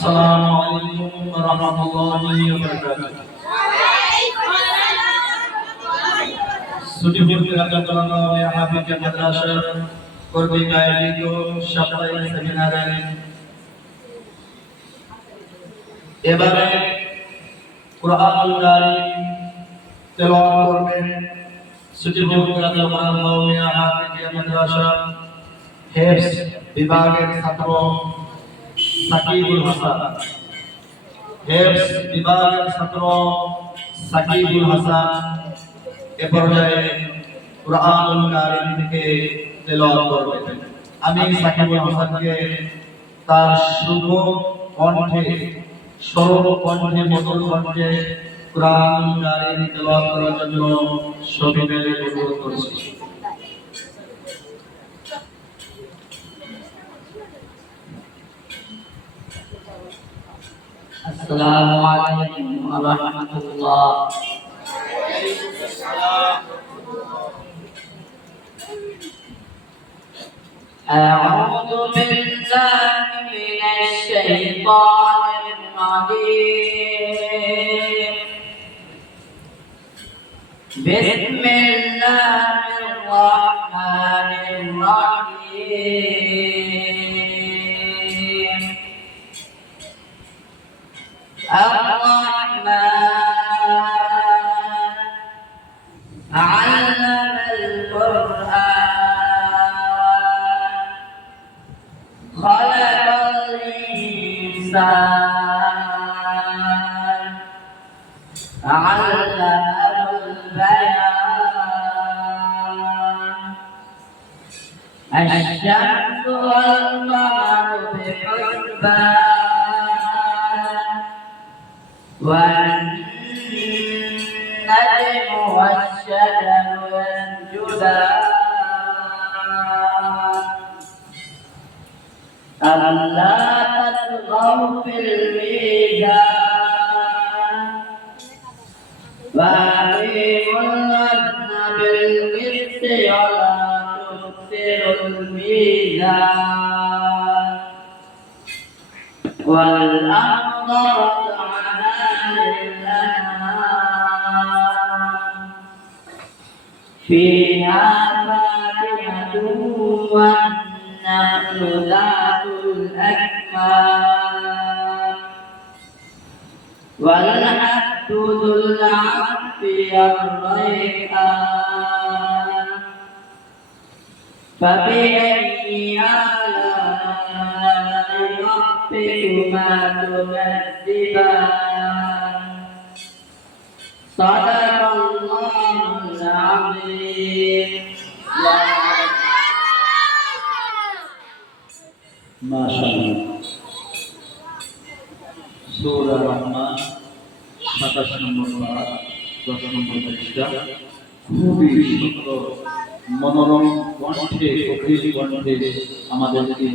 আসসালামু আলাইকুম ওয়া রাহমাতুল্লাহি ওয়া বারাকাতুহু। ছুটিপুর কার্যক্রমে হাফিজ মাদ্রাসার কর্তৃক আয়োজিত সাপ্তাহিক সেমিনারে এবারে কুরআনুল কারীম তেলাওয়াত করবেন ছুটিপুর কার্যক্রমে হাফিজ মাদ্রাসা হেফজ বিভাগের ছাত্র সাকিবুল হাসান। হেফজ বিভাগের ছাত্র সাকিবুল হাসান এ পর্যায়ে কুরআনুল কারীম থেকে তেলাওয়াত করবেন। আমি সাকিবুল হাসানকে তার শুভ কণ্ঠে, সরল কণ্ঠে, মধুর কণ্ঠে কুরআনুল কারীম তেলাওয়াত করার জন্য সবিনয়ে অনুরোধ করছি। السلام عليكم ورحمة الله. أعوذ بالله من الشيطان الرجيم. بسم الله الرحمن الرحيم. الرحمن علم القرآن خلق الإنسان علمه البيان. الشمس والقمر بحسبان والنجم والشجر يسجدان. ألا تطغوا في الميزان وأقيموا الوزن بالقسط ولا تخسروا الميزان والأرض وضعها للأنام فيها فاكهة والنخل ذات الأكمام والحب ذو العصف والريحان. فبأي آلاء ربكما تكذبان. صدق الله العظيم. মাশাআল্লাহ। সূরা রহমান 27 নম্বর পারা 10 নম্বর পৃষ্ঠা। খুবই সুন্দর মনোরম কণ্ঠে, গভীর কণ্ঠে আমাদেরকে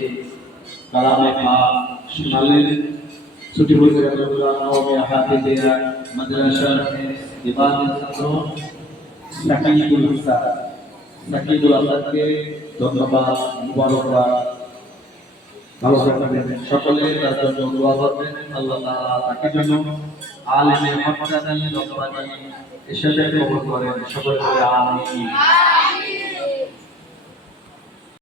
কালামে পাক শোনালেন ছুটিপুর কার্যক্রমে হাফিজ মাদ্রাসার বিভাগের ছাত্র সাকিবুল হাসান। সাকিবুল হাসানকে ধন্যবাদ, মুবারকবাদ। ভালো থাকবেন, সকলে তার জন্য দোয়া করবেন। আল্লাহ তাআলা তাকে যেন আলেমে হক জানি, রব্বানি হিসেবে কবুল করেন। সকলে আমিন।